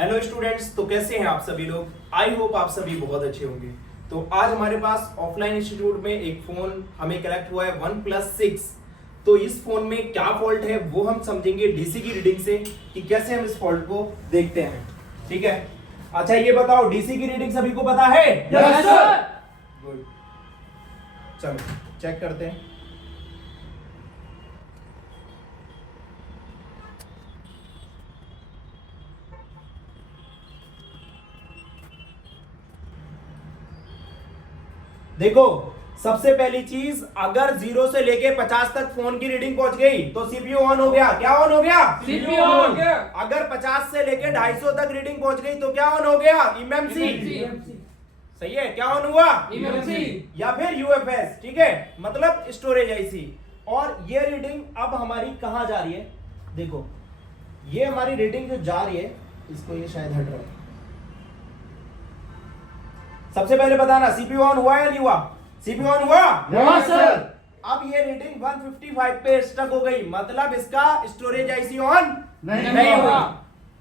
Hello students, तो कैसे हैं आप सभी लोग। आई होप आप सभी बहुत अच्छे होंगे। तो आज हमारे पास ऑफलाइन इंस्टीट्यूट में एक फोन हमें कलेक्ट हुआ है OnePlus 6। तो इस फोन में क्या फॉल्ट है वो हम समझेंगे डीसी की रीडिंग से कि कैसे हम इस फॉल्ट को देखते हैं। ठीक है, अच्छा ये बताओ डीसी की रीडिंग सभी को पता है? Yes sir. गुड, चलो चेक करते हैं। देखो, सबसे पहली चीज, अगर 0 से लेके 50 तक फोन की रीडिंग पहुंच गई तो सीपीयू ऑन हो गया। क्या ऑन हो गया? सीपीयू ऑन हो गया। अगर 50 से लेके 250 तक रीडिंग पहुंच गई तो क्या ऑन हो गया? एमएमसी। सही है, क्या ऑन हुआ? एमएमसी या फिर यूएफएस। ठीक है, मतलब स्टोरेज आईसी। और ये रीडिंग अब हमारी कहां जा रही है? देखो, ये हमारी रीडिंग जो जा रही है, इसको ये शायद हट रहा है। सबसे पहले बताना सीपीयू ऑन हुआ या नहीं हुआ? सीपीयू ऑन हुआ? Yes sir. अब ये रीडिंग 155 पे स्टक हो गई, मतलब इसका स्टोरेज आईसी ऑन नहीं हुआ।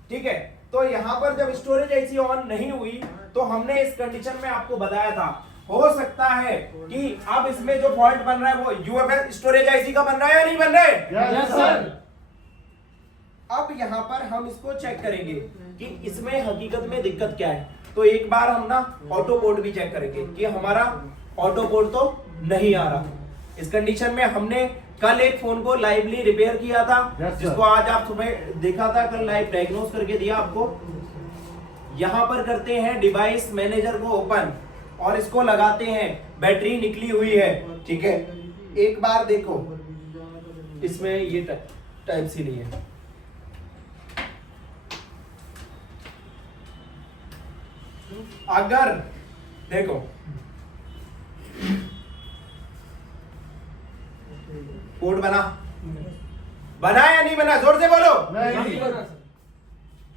ठीक है, तो यहां पर जब स्टोरेज आईसी ऑन नहीं हुई तो हमने इस कंडीशन में आपको बताया था, हो सकता है कि अब इसमें जो फॉल्ट बन रहा है वो यूएफएस स्टोरेज आईसी का बन रहा है या नहीं बन रहा है? Yes sir. अब यहां पर हम इसको चेक करेंगे कि इसमें हकीकत में दिक्कत क्या है। तो एक बार हम ना ऑटो कोड भी चेक करेंगे कि हमारा ऑटो कोड तो नहीं आ रहा। इस कंडीशन में हमने कल एक फोन को लाइवली रिपेयर किया था, जिसको आज आप सुबह देखा था, कल लाइव डायग्नोस करके दिया आपको। यहां पर करते हैं डिवाइस मैनेजर को ओपन और इसको लगाते हैं। बैटरी निकली हुई है, ठीक है। एक बार देखो, इसमें ये टाइप सी नहीं है। अगर देखो कोड बना या नहीं बना? जोर से बोलो। नहीं बना।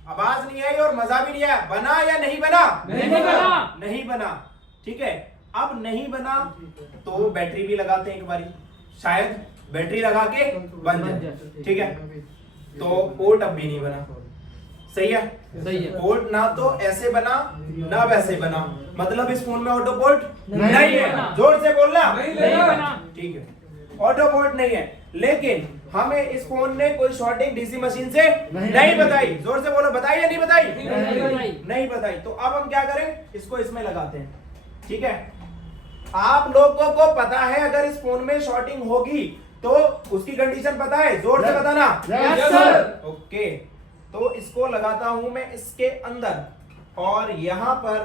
आवाज नहीं आई और मजा भी नहीं आया। बना या नहीं बना? नहीं बना। नहीं बना। ठीक है, अब नहीं बना तो बैटरी भी लगाते हैं एक बारी, शायद बैटरी लगा के बन जाए। ठीक है, तो पोर्ट अब भी नहीं बना। सही है? सही है। पोर्ट ना तो ऐसे बना ना वैसे बना, मतलब इस फोन में ऑटो पोर्ट नहीं है। जोर से बोलना। नहीं बना। ठीक है, ऑटो पोर्ट नहीं है, लेकिन हमें इस फोन ने कोई शॉर्टिंग डीसी मशीन से नहीं बताई। जोर से बोलो, बताई या नहीं बताई? नहीं बताई। तो अब हम क्या करें, इसको इसमें लगाते हैं। ठीक है, आप लोगों को पता है अगर इस फोन में शॉर्टिंग होगी तो उसकी कंडीशन पता है? जोर से बताना। Yes sir. ओके, तो इसको लगाता हूं मैं इसके अंदर और यहां पर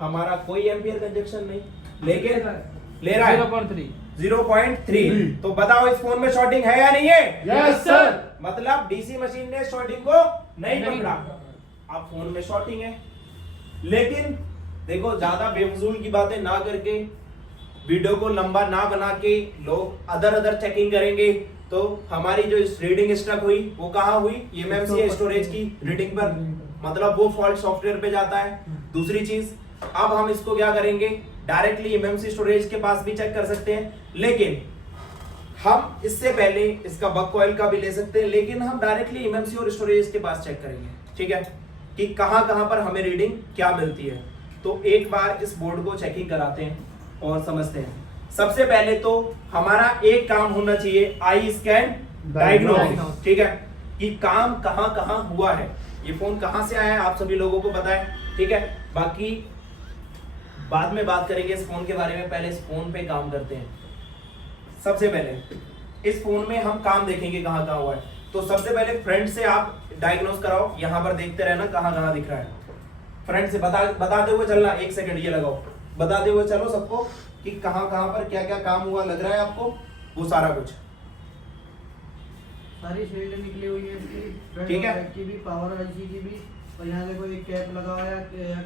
हमारा कोई एम्पियर कंजक्शन नहीं, लेकिन ले रहा है 0.3। तो बताओ इस फोन में शॉर्टिंग है या नहीं है? Yes sir. मतलब डीसी मशीन ने शॉर्टिंग को नहीं पकड़ा। अब फोन में शॉर्टिंग है, लेकिन देखो ज्यादा बेफजूल की बातें ना करके, वीडियो को लंबा ना बना के लोग अदर चेकिंग करेंगे तो हमारी जो रीडिंग स्ट्रक हुई वो कहां हुई? एमएमसी स्टोरेज की रीडिंग पर, मतलब वो फॉल्ट सॉफ्टवेयर पे जाता है। दूसरी चीज, अब हम इसको क्या करेंगे, डायरेक्टली एमएमसी स्टोरेज के पास भी चेक कर सकते हैं, लेकिन हम इससे पहले इसका बग कॉइल का भी ले सकते हैं, लेकिन हम डायरेक्टली एमएमसी और स्टोरेज के पास चेक करेंगे। ठीक है, कि कहां कहां पर हमें रीडिंग क्या मिलती है। तो एक बार इस बोर्ड को चेकिंग कराते हैं और समझते हैं। सबसे पहले तो हमारा एक काम होना चाहिए, आई स्कैन डायग्नोस। ठीक है, कि काम कहां कहां हुआ है, ये फोन कहां से आया है आप सभी लोगों को पता है। ठीक है, बाकी बाद में बात करेंगे इस फोन के बारे में, पहले इस फोन पे काम करते हैं। सबसे पहले इस फोन में हम काम देखेंगे कहां कहां हुआ है। तो सबसे पहले फ्रंट से आप डायग्नोस कराओ, यहां पर देखते रहना कहां कहां दिख रहा है। फ्रंट से बताते हुए चलना, 1 सेकंड ये लगाओ, बताते हुए चलो सबको कि कहां कहां पर क्या क्या काम हुआ लग रहा है आपको, वो सारा कुछ। सारी शील्ड निकली हुई है इसकी, ठीक है, की भी, पावर आईसी की भी, और यहाँ देखो एक कैप लगा हुआ है,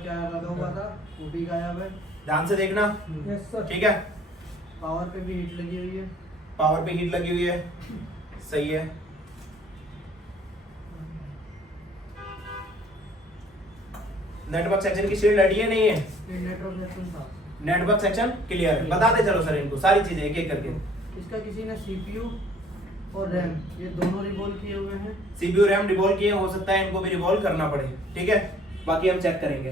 क्या लगा हुआ था वो भी गायब है। ध्यान से देखना। Yes sir. ठीक है, पावर पे भी हीट लगी हुई है। पावर पे हीट लगी हुई है, सही है। नेटवर्क सेक्शन की शील्ड हटी है नहीं है? नेटवर्क सेक्शन था। नेटवर्क सेक्शन क्लियर है। बताते चलो सर इनको सारी चीजें एक एक करके। इसका किसी ने सीपीयू और रैम ये दोनों रिवॉल्व किए हुए हैं। सीपीयू रैम रिवॉल्व किए, हो सकता है इनको भी रिवॉल्व करना पड़े। ठीक है, बाकी हम चेक करेंगे।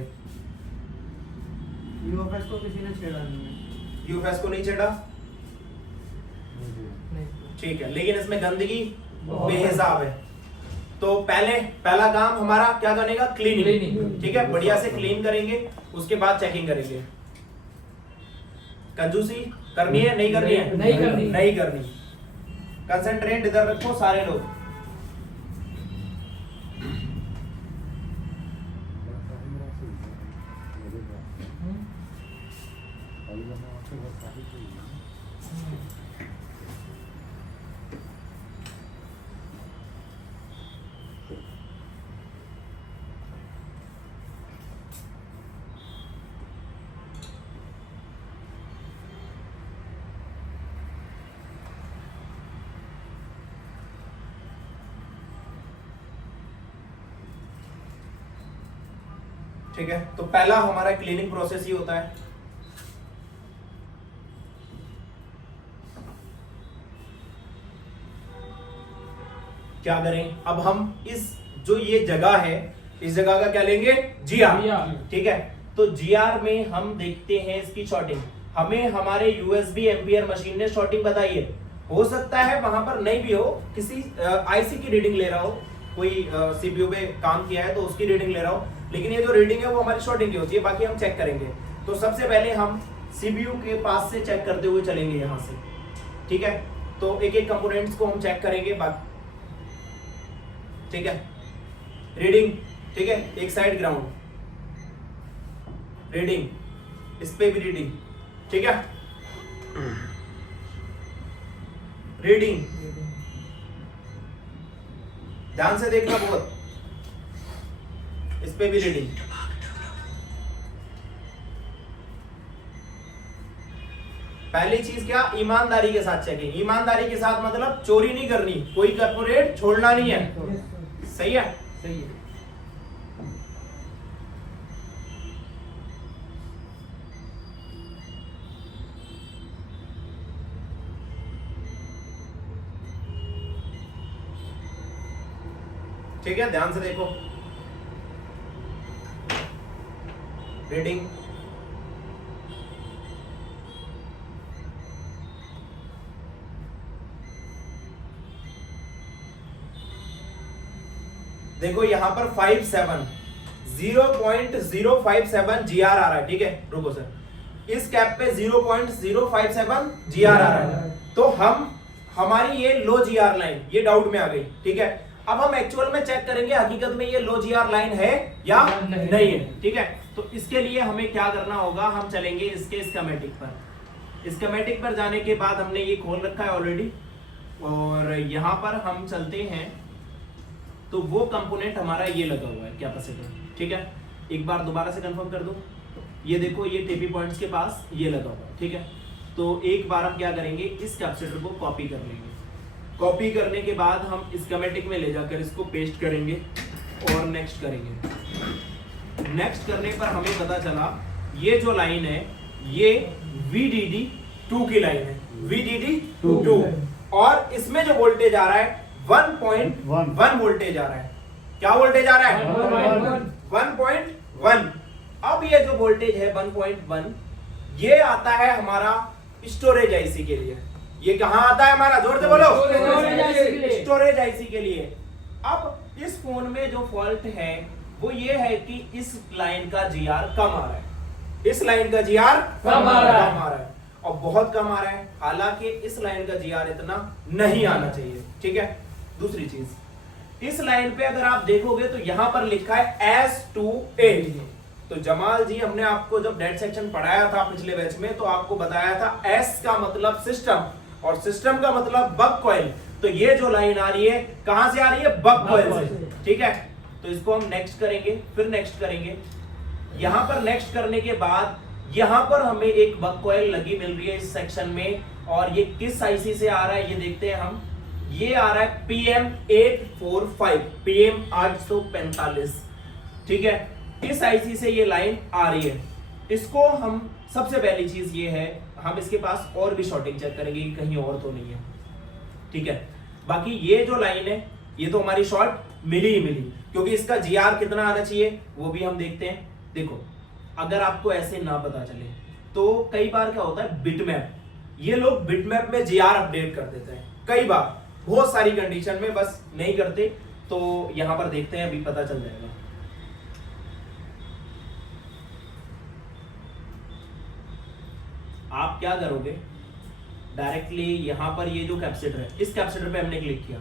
यूएफएस को किसी ने छेड़ा नहीं है। यूएफएस को नहीं छेड़ा, नहीं। ठीक है, लेकिन इसमें गंदगी बहुत बेहिसाब है। तो पहला काम हमारा क्या करेगा, क्लीनिंग। Cleaning। ठीक है, बढ़िया से क्लीन करेंगे, उसके बाद चेकिंग करेंगे। कंजूसी करनी है, नहीं करनी है? नहीं करनी। नहीं करनी। कंसंट्रेट इधर रखो सारे लोग। ठीक है, तो पहला हमारा क्लीनिंग प्रोसेस ही होता है। क्या करें, अब हम इस जो ये जगह है, इस जगह का क्या लेंगे, जीआर। ठीक है, तो जीआर में हम देखते हैं इसकी शॉर्टिंग। हमें हमारे यूएसबी एम्पियर मशीन ने शॉर्टिंग बताई है। हो सकता है वहां पर नहीं भी हो, किसी आईसी की रीडिंग ले रहा हो, कोई सीपीयू पे काम किया है तो उसकी रीडिंग ले रहा हो, लेकिन ये जो रीडिंग है वो हमारी शॉर्टिंग की होती है। बाकी हम चेक करेंगे। तो सबसे पहले हम सीपीयू के पास से चेक करते हुए चलेंगे यहां से। ठीक है, तो एक एक कंपोनेंट्स को हम चेक करेंगे। ठीक है, रीडिंग, ठीक है, एक साइड ग्राउंड रीडिंग, इस पे भी रीडिंग, ठीक है, रीडिंग, ध्यान से देखना बहुत, इस पे भी रीडिंग। पहली चीज क्या, ईमानदारी के साथ चेकिंग। ईमानदारी के साथ मतलब चोरी नहीं करनी, कोई कॉर्पोरेट छोड़ना नहीं है। सही है, सही है। ठीक है, ध्यान से देखो, रीडिंग, देखो यहां पर 0.057 जीआर आ रहा है। ठीक है, रुको सर, इस कैप पे 0.057 जीआर आ रहा है। तो हमारी ये लो जीआर लाइन ये डाउट में आ गई। ठीक है, अब हम एक्चुअल में चेक करेंगे हकीकत में ये लो जीआर लाइन है या नहीं है। ठीक है, तो इसके लिए हमें क्या करना होगा, हम चलेंगे इसके स्कीमेटिक पर। स्कीमेटिक पर जाने के बाद हमने ये खोल रखा है ऑलरेडी, और यहां पर हम चलते हैं तो वो कंपोनेंट हमारा ये लगा हुआ है कैपेसिटर। ठीक है, एक बार दोबारा से कंफर्म कर दो, ये देखो ये टीपी पॉइंट्स के पास ये लगा हुआ है। ठीक है, तो एक बार हम क्या करेंगे, इस कैपेसिटर को कॉपी कर लेंगे। कॉपी करने के बाद हम स्कीमेटिक में ले जाकर इसको पेस्ट करेंगे और नेक्स्ट करेंगे। नेक्स्ट करने पर हमें पता चला ये जो लाइन है ये VDD2 की लाइन है, VDD2, और इसमें जो वोल्टेज आ रहा है 1.1 वोल्टेज आ रहा है। क्या वोल्टेज आ रहा है, 1.1। अब ये जो वोल्टेज है 1.1 ये आता है हमारा स्टोरेज आईसी के लिए। ये कहां आता है हमारा, जोर से बोलो, स्टोरेज आईसी के लिए। अब इस फोन में जो फॉल्ट है वो ये है कि इस लाइन का जीआर कम आ रहा है, इस लाइन का जीआर कम आ रहा है और बहुत कम आ रहा है। हालांकि इस लाइन का जीआर इतना नहीं आना चाहिए। ठीक है, दूसरी चीज, इस लाइन पे अगर आप देखोगे तो यहां पर लिखा है S2A। तो जमाल जी, हमने आपको जब डेट सेक्शन पढ़ाया था पिछले बैच में तो आपको बताया था S का मतलब सिस्टम और सिस्टम का मतलब बक कॉइल। तो ये जो लाइन आ रही है कहां से आ रही है, बक कॉइल से। ठीक है, तो इसको हम नेक्स्ट करेंगे, फिर नेक्स्ट करेंगे। यहां पर नेक्स्ट करने के बाद यहां पर हमें एक बक कॉइल लगी मिल रही है इस सेक्शन में, और ये किस आईसी से आ रहा है ये देखते हैं हम। ये आ रहा है PM845, PM845। ठीक है, इस आईसी से ये लाइन आ रही है। इसको हम सबसे पहली चीज ये है, हम इसके पास और भी शॉर्टिंग चेक करेंगे कि कहीं और तो नहीं है। ठीक है, बाकी ये जो लाइन है ये तो हमारी शॉर्ट मिली ही मिली। क्योंकि इसका जीआर कितना आना चाहिए वो भी हम देखते हैं। देखो अगर आपको ऐसे ना पता चले तो कई बार क्या होता है बिटमैप, ये लोग बिटमैप में जीआर अपडेट कर देते हैं कई बार, बहुत सारी कंडीशन में बस नहीं करते। तो यहां पर देखते हैं, अभी पता चल जाएगा। आप क्या करोगे, डायरेक्टली यहां पर ये जो कैपेसिटर है, इस कैपेसिटर पे हमने क्लिक किया।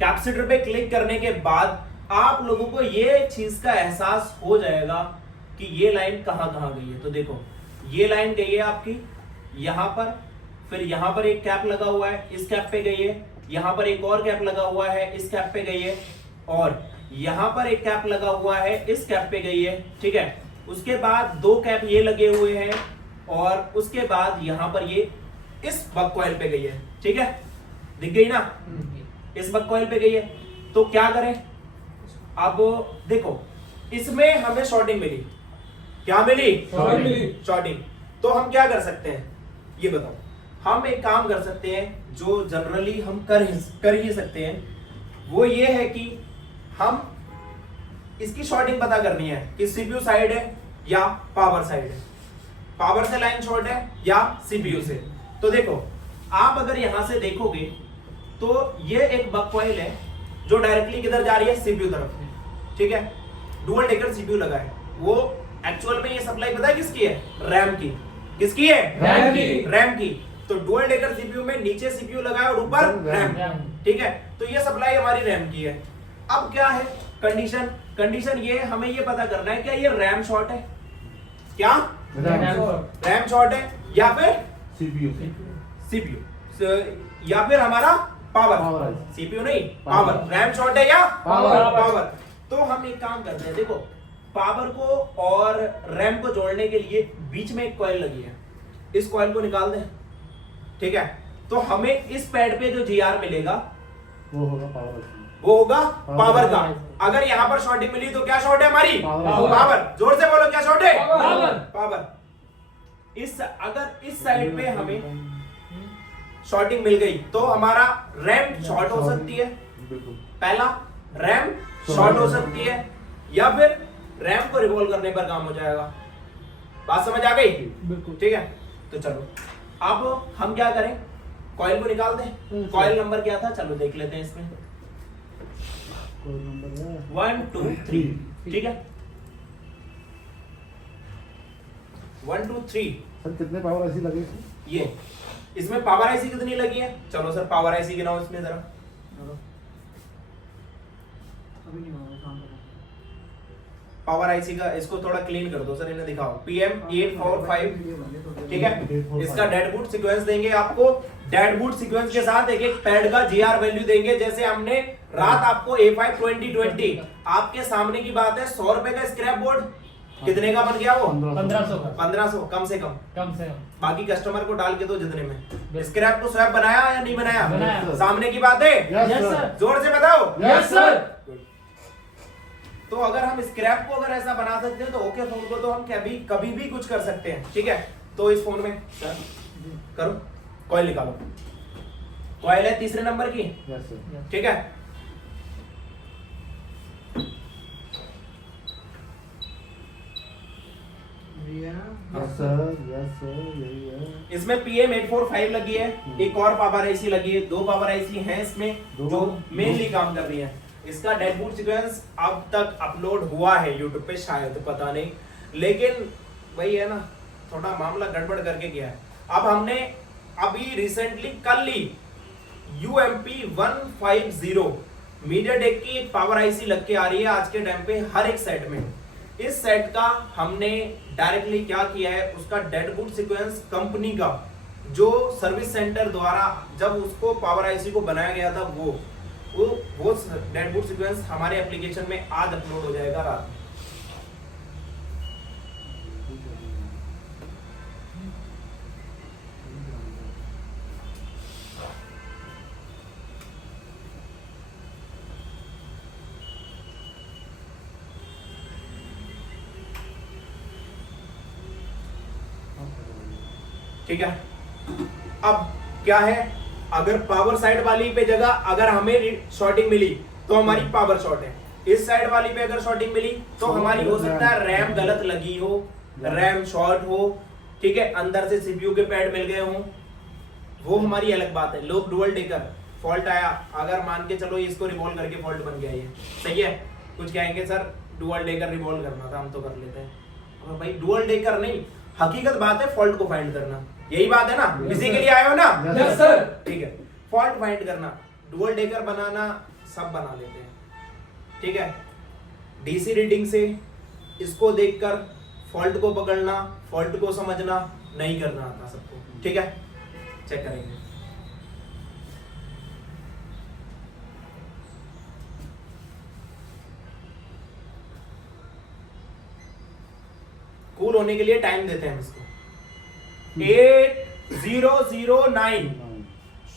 कैपेसिटर पे क्लिक करने के बाद आप लोगों को ये चीज का एहसास हो जाएगा कि ये लाइन कहां कहां गई है। तो देखो ये लाइन गई है आपकी यहां पर, फिर यहां पर एक कैप लगा हुआ है, इस कैप पे गई है, यहां पर एक और कैप लगा हुआ है, इस कैप पे गई है, और यहां पर एक कैप लगा हुआ है, इस कैप पे गई है। ठीक है, उसके बाद दो कैप ये लगे हुए हैं, और उसके बाद यहां पर ये इस बक कॉइल पे गई है। ठीक है, दिख गई ना, इस बक कॉइल पे गई है। तो क्या करें, अब देखो इसमें हमें शॉर्टिंग मिली, क्या मिली, शॉर्टिंग। तो हम क्या कर सकते हैं ये बताओ। हम एक काम कर सकते हैं जो जनरली हम कर ही सकते हैं, वो ये है कि हम इसकी शॉर्टिंग पता करनी है कि सीपीयू साइड है या पावर साइड है, पावर से लाइन शॉर्ट है या सीपीयू से। तो देखो आप अगर यहां से देखोगे तो ये एक बक कॉइल है जो डायरेक्टली किधर जा रही है, सीपीयू तरफ। ठीक है, डुअल डेकर सीपीयू लगा है, वो एक्चुअल में ये सप्लाई पता है किसकी है, रैम की। किसकी है, रैम की। रैम की। तो डुअल डेकर सीपीयू में नीचे सीपीयू लगा है और ऊपर रैम। ठीक है, तो ये सप्लाई हमारी रैम की है। अब क्या है कंडीशन ये हमें ये पता करना है क्या ये रैम शॉर्ट है, क्या रैम शॉर्ट है या फिर सीपीयू या फिर हमारा पावर, सीपीयू नहीं पावर, रैम शॉर्ट है या पावर। तो हम एक काम करते हैं, देखो पावर को और रैम को जोड़ने के लिए बीच में एक कॉइल लगी है, इस कॉइल को निकाल दें। ठीक है, तो हमें इस पैड पे जो जीआर मिलेगा वो होगा पावर का। अगर यहां पर शॉर्टिंग मिली तो क्या शॉर्ट है हमारी, पावर। जोर से बोलो क्या शॉर्ट है, पावर। अगर इस साइड पे हमें शॉर्टिंग मिल गई तो हमारा रैम शॉर्ट हो सकती है, पहला रैम शॉर्ट हो सकती है, या फिर रैम को रिवॉल्व करने पर काम हो जाएगा। बात समझ आ गई, बिल्कुल। ठीक है, तो चलो अब हम क्या करें, कॉइल को निकाल दें। कॉइल नंबर क्या था, चलो देख लेते हैं इसमें, 1 2 3। ठीक है, 1 2 3। सर कितने पावर आईसी लगे ये इसमें पावर आईसी कितनी लगी है, चलो सर पावर आईसी गिनाओ इसमें जरा। अभी नहीं होगा काम करना। पावर आईसी का इसको थोड़ा क्लीन कर दो सर, इन्हें दिखाओ। PM845। ठीक है, इसका डेड बूट सीक्वेंस देंगे आपको, डेड बूट सीक्वेंस के साथ एक एक पैड का जीआर वैल्यू देंगे। जैसे हमने रात आपको A5 2020 आपके सामने की बात है, 100 रुपए का स्क्रैप बोर्ड कितने का बन गया वो, 1500 कम से कम। बाकी कस्टमर को डाल के दो जितने में। स्क्रैप को स्वैप बनाया या नहीं बनाया, बनाया। सामने की बात है, यस सर, जोर से बताओ। Yes sir. तो अगर हम स्क्रैप को अगर ऐसा बना सकते हैं तो ओके फोन को तो हम कभी भी कुछ कर सकते हैं। ठीक है, तो इस फोन में सर करो, कॉइल निकालो। कॉइल है तीसरे नंबर की। यस सर, ठीक है, यस सर, यस सर, यही है। इसमें PM845 लगी है, एक और पावर आईसी लगी है, 2 पावर आईसी हैं इसमें जो मेनली काम कर रही है। इसका डेड बूट सीक्वेंस अब तक अपलोड हुआ है यूट्यूब पे, शायद पता नहीं, लेकिन वही है ना, थोड़ा मामला गड़बड़ करके गया है। अब हमने अभी रिसेंटली कल ली UMP 150 मीडियाटेक की एक पावर आईसी लग के आ रही है आज के टाइम पे हर एक सेट में। इस सेट का हमने डायरेक्टली क्या किया है, उसका डेड बूट सीक्वेंस कंपनी का जो सर्विस सेंटर द्वारा जब उसको पावर आईसी को बनाया गया था वो डेड बूट सीक्वेंस हमारे एप्लीकेशन में आज अपलोड हो जाएगा रात में। ठीक है, अब क्या है, अगर पावर साइड वाली पे जगह अगर हमें शॉर्टिंग मिली तो हमारी पावर शॉर्ट है, इस साइड वाली पे अगर शॉर्टिंग मिली तो हमारी हो सकता है रैम गलत लगी हो, रैम शॉर्ट हो, ठीक है, अंदर से सीपीयू के पैड मिल गए हों, वो हमारी अलग बात है। लोग डुअल डेकर फॉल्ट आया, अगर मान के चलो इसको रिवॉल्व करके फॉल्ट बन गया, ये सही है, कुछ कहेंगे सर डुअल डेकर रिवॉल्व करना था, हम तो कर लेते हैं। और भाई डुअल डेकर नहीं, हकीकत बात है फॉल्ट को फाइंड करना, यही बात है ना, इसी के लिए आए हो ना? Yes sir. ठीक है, फॉल्ट फाइंड करना, डुअल डेकर बनाना सब बना लेते हैं, ठीक है। डीसी रीडिंग से इसको देखकर फॉल्ट को पकड़ना, फॉल्ट को समझना नहीं करना आता सबको, ठीक है। चेक करेंगे। कूल होने के लिए टाइम देते हैं हम इसको। 8009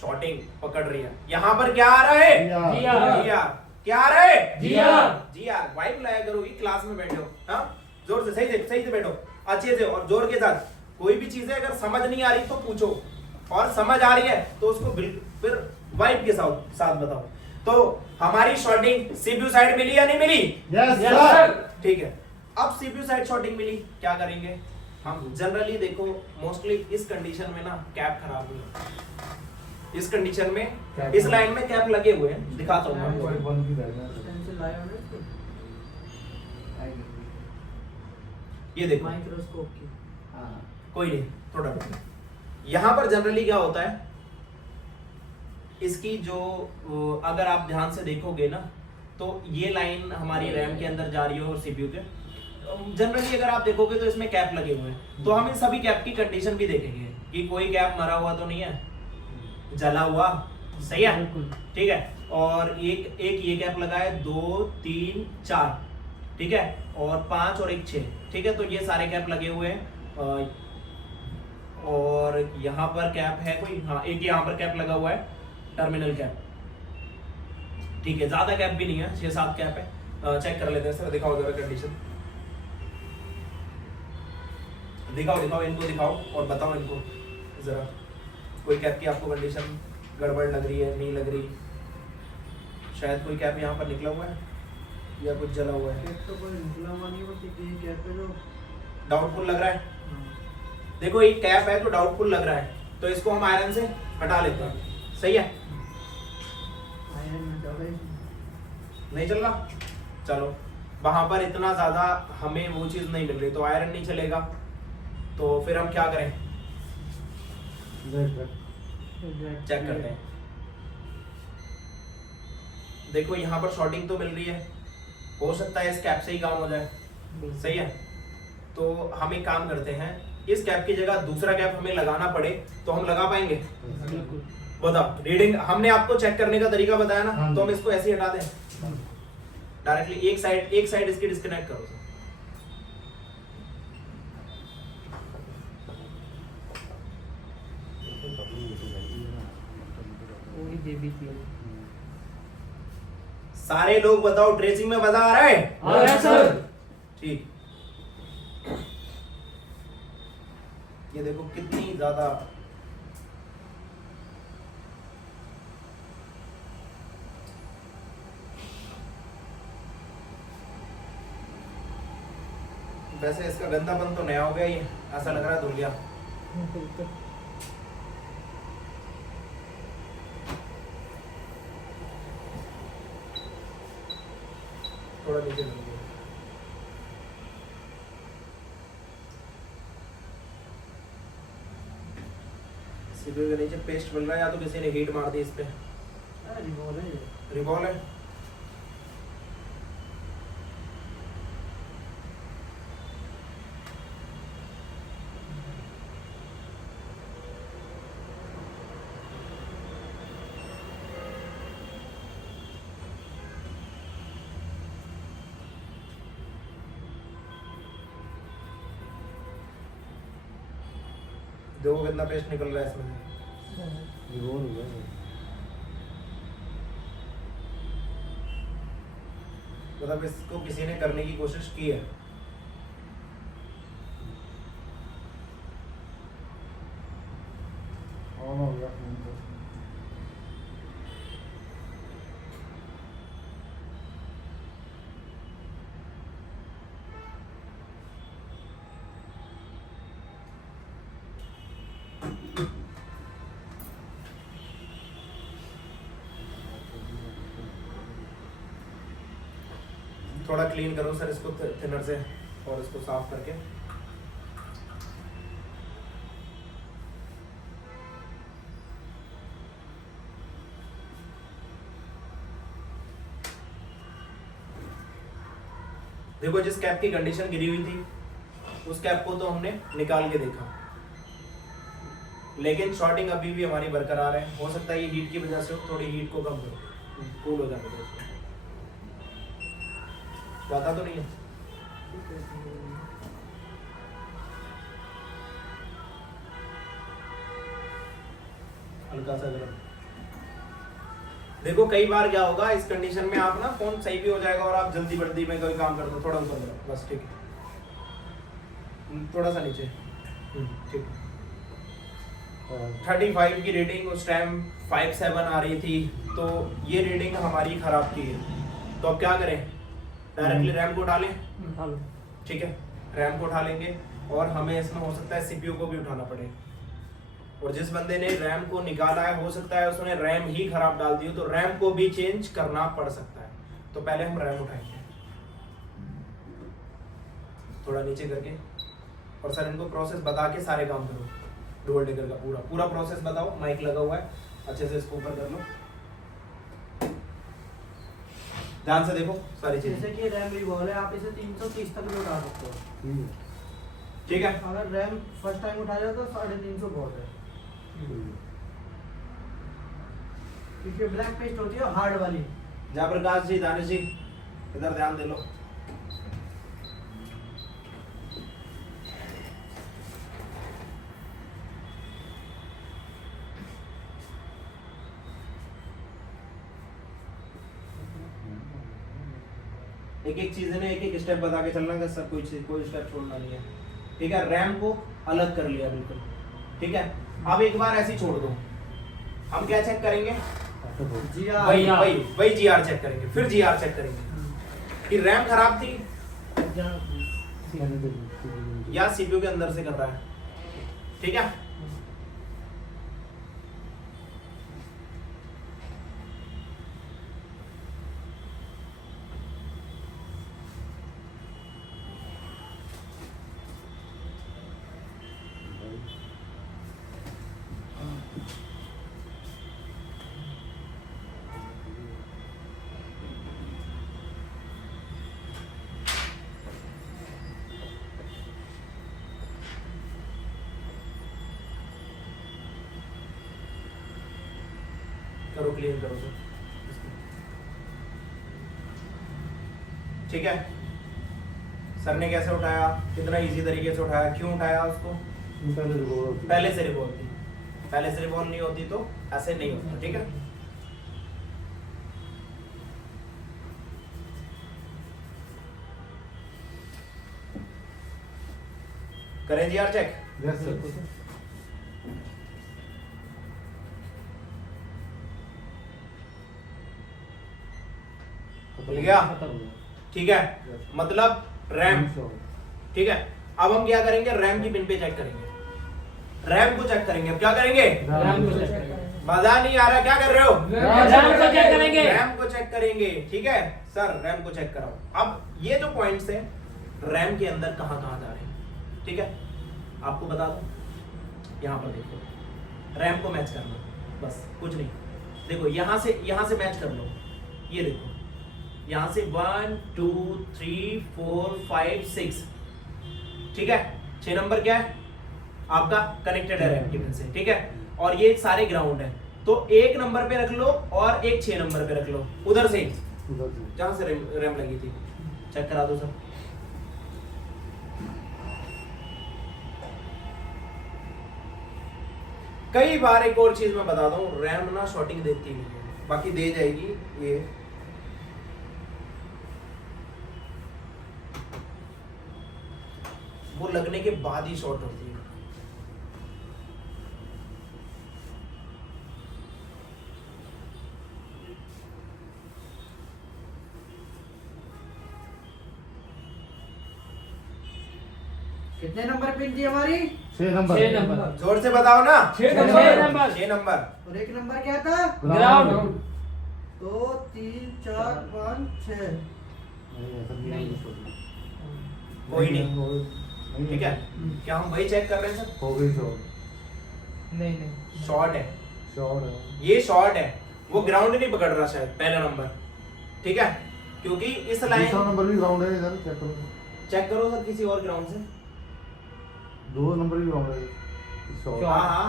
शॉर्टिंग पकड़ रही है, यहाँ पर क्या आ रहा है? GR। क्या आ रहा है? GR। वाइब लाया करो, क्लास में बैठे हो, हाँ, जोर से, सही से बैठो, अच्छे से और जोर के साथ। कोई भी चीजें अगर समझ नहीं आ रही तो पूछो, और समझ आ रही है तो उसको फिर वाइब के साथ बताओ। तो हमारी शॉर्टिंग सीपीयू साइड मिली या नहीं मिली? Yes sir. ठीक है, अब सीपीयू साइड शॉर्टिंग मिली, क्या करेंगे हम? जनरली देखो, मोस्टली इस कंडीशन में ना कैप खराब हुई, इस कंडीशन में इस लाइन में कैप लगे हुए हैं, दिखाता हूँ आपको। पेंसिल लाया हमने इसको ये देखो, माइक्रोस्कोप की। कोई नहीं, थोड़ा यहाँ पर जनरली क्या होता है, इसकी जो अगर आप ध्यान से देखोगे ना, तो ये लाइन हमारी रैम के अंदर जा रही है और सीपीयू के, जनरली अगर आप देखोगे तो इसमें कैप लगे हुए हैं। तो हम इन सभी कैप की कंडीशन भी देखेंगे कि कोई कैप मरा हुआ तो नहीं है, जला हुआ, सही है, ठीक है। और एक ये कैप लगा है, 2 3 4, ठीक है, और 5 और एक 6, ठीक है। तो ये सारे कैप लगे हुए हैं, और यहाँ पर कैप है कोई, हाँ, एक यहाँ पर कैप लगा हुआ है, टर्मिनल कैप, ठीक है। ज्यादा कैप भी नहीं है, 6-7 कैप है। चेक कर लेते हैं सर, दिखाओ जरा कंडीशन, दिखाओ इनको, दिखाओ और बताओ इनको जरा, कोई कैप की आपको कंडीशन गड़बड़ लग रही है, नहीं लग रही? शायद कोई कैप यहाँ पर निकला हुआ है या कुछ जला हुआ है, कैप तो कोई निकला हुआ नहीं, बस एक कैप पे जो डाउटफुल लग रहा है। देखो एक कैप है तो डाउटफुल लग रहा है, तो इसको हम आयरन से हटा लेते हैं, सही है। आयरन में दबाई नहीं चल रहा, चलो, वहां पर इतना ज्यादा हमें वो चीज नहीं मिल रही, तो आयरन नहीं चलेगा, तो फिर हम क्या करें? चेक करते हैं। देखो यहाँ पर शॉर्टिंग तो मिल रही है, हो सकता है इस कैप से ही काम हो जाए, सही है। तो हम एक काम करते हैं, इस कैप की जगह दूसरा कैप हमें लगाना पड़े तो हम लगा पाएंगे? बताओ, रीडिंग हमने आपको चेक करने का तरीका बताया ना, तो हम इसको ऐसे ही हटा दें डायरेक्टली, एक साइड इसकी डिस्कनेक्ट करो। सारे लोग बताओ, ट्रेसिंग में मजा आ रहा है? आ रहा है सर। ठीक, ये देखो कितनी ज्यादा वैसे इसका गंदापन तो नया हो गया, ये ऐसा लग रहा है धुल गया। थोड़ा नीचे धुल गया। सीपीयू के नीचे पेस्ट मिल रहा है, या तो किसी ने हीट मार दी इस पे। रिवॉल्व है, देखो कितना पेस्ट निकल रहा है इसमें से। मतलब इसको किसी ने करने की कोशिश की है। थोड़ा क्लीन करो सर इसको थिनर से और इसको साफ करके। देखो जिस कैप की कंडीशन गिरी हुई थी उस कैप को तो हमने निकाल के देखा, लेकिन शॉर्टिंग अभी भी हमारी बरकरार है। हो सकता है ये हीट की वजह से हो, थोड़ी हीट को कम करो, कूल हो जाने दो। ज्यादा तो नहीं है। हल्का सा गर्म। देखो कई बार क्या होगा इस कंडीशन में, आप ना फोन सही भी हो जाएगा और आप जल्दी बल्दी में कोई काम कर दो, थोड़ा ऊपर करो बस, ठीक है, थोड़ा सा नीचे, ठीक है। 35 की रेटिंग उस टाइम 57 आ रही थी, तो ये रीडिंग हमारी खराब की है। तो अब क्या करें, डायरेक्टली रैम को उठा लें, ठीक है, रैम को उठा लेंगे और हमें इसमें हो सकता है सीपीयू को भी उठाना पड़े। और जिस बंदे ने रैम को निकाला है हो सकता है उसने रैम ही खराब डाल दी हो, तो रैम को भी चेंज करना पड़ सकता है। तो पहले हम रैम उठाएंगे थोड़ा नीचे करके, और सर इनको प्रोसेस बता के सारे काम करो, डुअल डेकर का पूरा पूरा प्रोसेस बताओ। माइक लगा हुआ है, अच्छे से इसको ऊपर कर लो, ध्यान से देखो सारी चीजें। जैसे कि रैम रिवॉल्व है, आप इसे 330 तक भी उठा सकते हो, ठीक है। अगर रैम फर्स्ट टाइम उठाया तो 350 बहुत है, क्योंकि ब्लैक पेस्ट होती है हार्ड वाली। जयप्रकाश जी, दानिश जी, इधर ध्यान दे लो। एक एक चीज ने एक एक स्टेप बता के चलना, सर कोई स्टेप छोड़ना नहीं है, ठीक है। रैम को अलग कर लिया बिल्कुल, ठीक है। अब एक बार ऐसे ही छोड़ दो, हम क्या चेक करेंगे, वही जीआर चेक करेंगे, फिर जीआर चेक करेंगे कि रैम खराब थी या सीपीयू के अंदर से कर रहा है, ठीक है। करो, क्लीन करो सर, ठीक है। सर ने कैसे उठाया, कितना इजी तरीके से उठाया, क्यों उठाया उसको, पहले से रिवॉल्व थी, पहले से रिवॉल्व नहीं होती तो ऐसे नहीं होता, ठीक है। करें जी यार चेक, यस सर। मिल गया, ठीक है। मतलब रैम, ठीक है। अब हम क्या करेंगे, रैम की पिन पे चेक करेंगे, रैम को चेक करेंगे। अब क्या करेंगे, रैम को चेक करेंगे। मजा नहीं आ रहा, क्या कर रहे हो, रैम को चेक करेंगे, रैम को चेक करेंगे, ठीक है। सर रैम को चेक कराओ। अब ये जो पॉइंट्स हैं रैम के अंदर कहाँ कहाँ जा रहे हैं, ठीक है, आपको बता दो। यहाँ पर देखो, रैम को मैच कर लो, बस कुछ नहीं। देखो यहाँ से मैच कर लो, ये देखो यहाँ से 1 2 3 4 5 6, ठीक है। 6 नंबर क्या है आपका, कनेक्टेड है रैम की पिन से, ठीक है। और ये सारे ग्राउंड है, तो 1 नंबर पे रख लो और एक 6 नंबर पे रख लो, उधर से जहां से रैम लगी थी, चेक करा दो सर। कई बार एक और चीज मैं बता दूं, रैम ना शॉर्टिंग देती नहीं है, बाकी दे जाएगी। ये वो लगने के बाद ही शॉर्ट होती है। कितने नंबर पिन थी हमारी, 6 नंबर। 6 नंबर। जोर से बताओ ना, 6 नंबर। 6 नंबर। और एक नंबर क्या था, ग्राउंड। 2 3 4 5 6, नहीं ऐसा नहीं नहीं। है। कोई नहीं, नहीं ठीक है। क्या हम वही चेक कर रहे हैं सर? हो गई शॉट। नहीं नहीं शॉर्ट है, शॉट है। ये शॉर्ट है, वो ग्राउंड नहीं पकड़ रहा शायद पहला नंबर, ठीक है, क्योंकि इस दूसरा लाइन नंबर भी ग्राउंड है इधर, चेक करो। चेक करो सर किसी और ग्राउंड से। 2 नंबर भी ग्राउंड है। शॉट। हाँ हाँ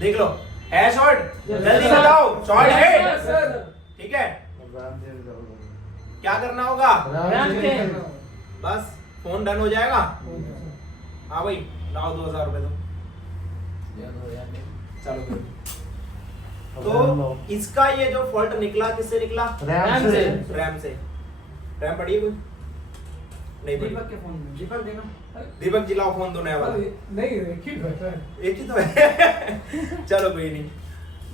देख लो, है शॉर्ट, जल्दी बताओ शॉर्ट है, ठीक है। रैम चेंज करो। क्या करना होगा? RAM change. बस फोन डन हो जाएगा। हाँ भाई लाओ 2000 रुपए दो, चलो फिर। तो इसका ये जो फॉल्ट निकला किससे निकला? रैम से। रैम से। रैम पड़ी है कोई? नहीं पड़ी। दीपक के फोन में दीपक देना। दीपक जी लाओ फोन दो नया वाला। नहीं एक ही बैठा है। एक ही तो है। चलो कोई नहीं,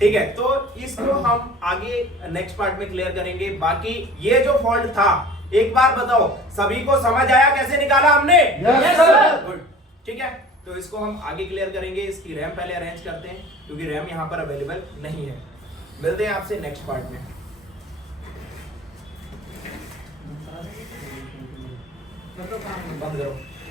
ठीक है। तो इसको हम आगे नेक्स्ट पार्ट में क्लियर करेंगे। बाकी ये जो फॉल्ट था, एक बार बताओ सभी को समझ आया कैसे निकाला हमने? Yes, sir. गुड, ठीक है। तो इसको हम आगे क्लियर करेंगे। इसकी रैम पहले अरेंज करते हैं क्योंकि रैम यहाँ पर अवेलेबल नहीं है। मिलते हैं आपसे नेक्स्ट पार्ट में। मतलब काम बंद करो।